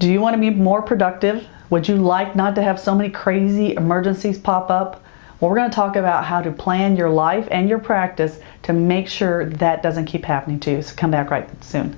Do you want to be more productive? Would you like not to have so many crazy emergencies pop up? Well, we're going to talk about how to plan your life and your practice to make sure that doesn't keep happening to you. So come back right soon.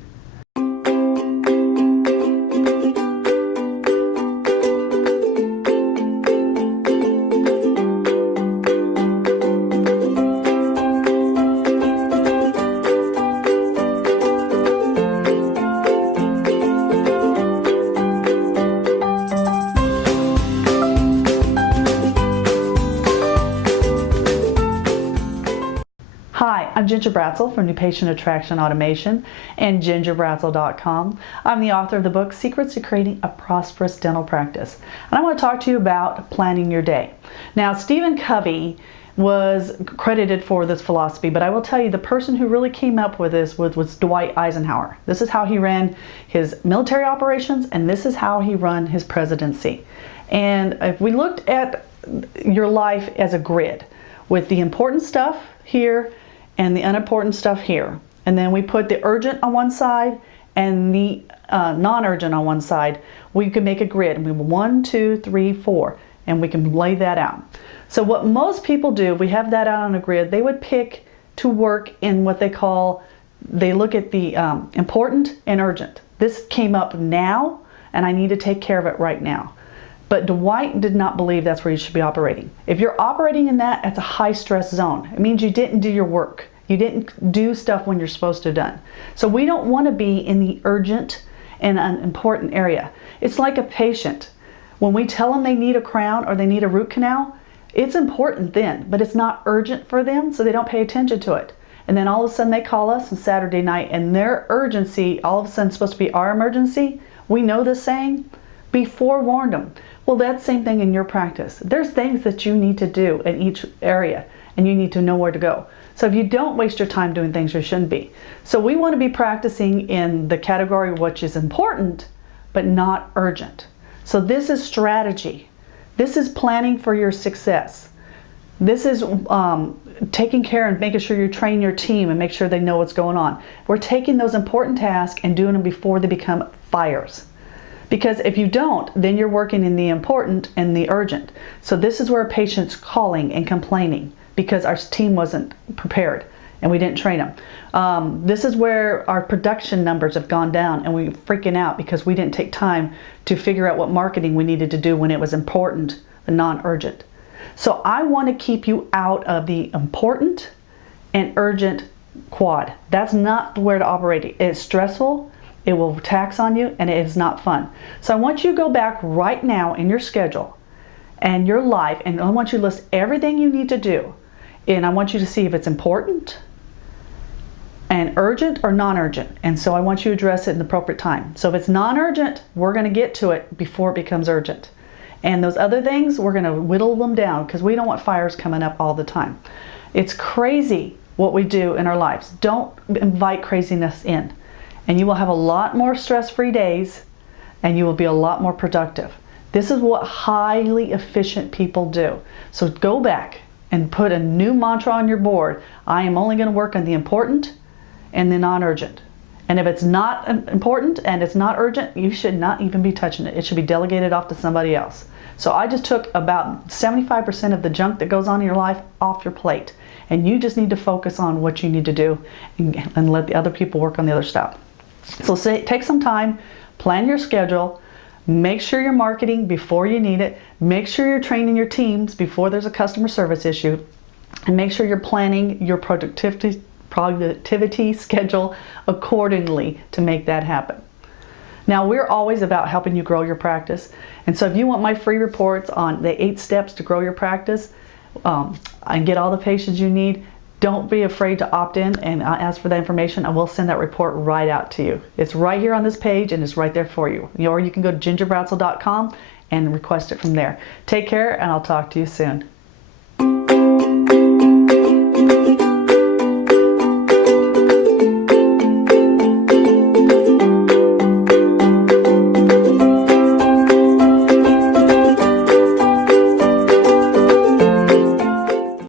Hi, I'm Ginger Bratzel from New Patient Attraction Automation and gingerbratzel.com. I'm the author of the book Secrets to Creating a Prosperous Dental Practice. And I want to talk to you about planning your day. Now, Stephen Covey was credited for this philosophy, but I will tell you the person who really came up with this was Dwight Eisenhower. This is how he ran his military operations, and this is how he ran his presidency. And if we looked at your life as a grid with the important stuff here and the unimportant stuff here, and then we put the urgent on one side and the non-urgent on one side, we can make a grid. And we 1, 2, 3, 4, and we can lay that out. So what most people do, we have that out on a grid, they would pick to work in what they call, they look at the important and urgent. This came up now, and I need to take care of it right now. But Dwight did not believe that's where you should be operating. If you're operating in that, it's a high stress zone. It means you didn't do your work. You didn't do stuff when you're supposed to have done. So we don't want to be in the urgent and unimportant area. It's like a patient. When we tell them they need a crown or they need a root canal, it's important then, but it's not urgent for them, so they don't pay attention to it. And then all of a sudden they call us on Saturday night, and their urgency all of a sudden is supposed to be our emergency. We know this saying, be forewarned them. Well, that's the same thing in your practice. There's things that you need to do in each area, and you need to know where to go. So if you don't waste your time doing things you shouldn't be. So we want to be practicing in the category which is important, but not urgent. So this is strategy. This is planning for your success. This is taking care and making sure you train your team and make sure they know what's going on. We're taking those important tasks and doing them before they become fires. Because if you don't, then you're working in the important and the urgent. So this is where a patient's calling and complaining because our team wasn't prepared and we didn't train them. This is where our production numbers have gone down and we're freaking out because we didn't take time to figure out what marketing we needed to do when it was important and non-urgent. So I want to keep you out of the important and urgent quad. That's not where to operate. It's stressful. It will tax on you, and it is not fun. So I want you to go back right now in your schedule and your life, and I want you to list everything you need to do. And I want you to see if it's important and urgent or non-urgent. And so I want you to address it in the appropriate time. So if it's non-urgent, we're going to get to it before it becomes urgent. And those other things, we're going to whittle them down because we don't want fires coming up all the time. It's crazy what we do in our lives. Don't invite craziness in. And you will have a lot more stress-free days, and you will be a lot more productive. This is what highly efficient people do. So go back and put a new mantra on your board. I am only going to work on the important and the non-urgent. And if it's not important and it's not urgent, you should not even be touching it. It should be delegated off to somebody else. So I just took about 75% of the junk that goes on in your life off your plate. And you just need to focus on what you need to do and let the other people work on the other stuff. So take some time, plan your schedule, make sure you're marketing before you need it, make sure you're training your teams before there's a customer service issue, and make sure you're planning your productivity schedule accordingly to make that happen. Now, we're always about helping you grow your practice, and so if you want my free reports on the 8 steps to grow your practice and get all the patients you need, don't be afraid to opt in and ask for that information. I will send that report right out to you. It's right here on this page and it's right there for you. Or you can go to gingerbratzel.com and request it from there. Take care, and I'll talk to you soon.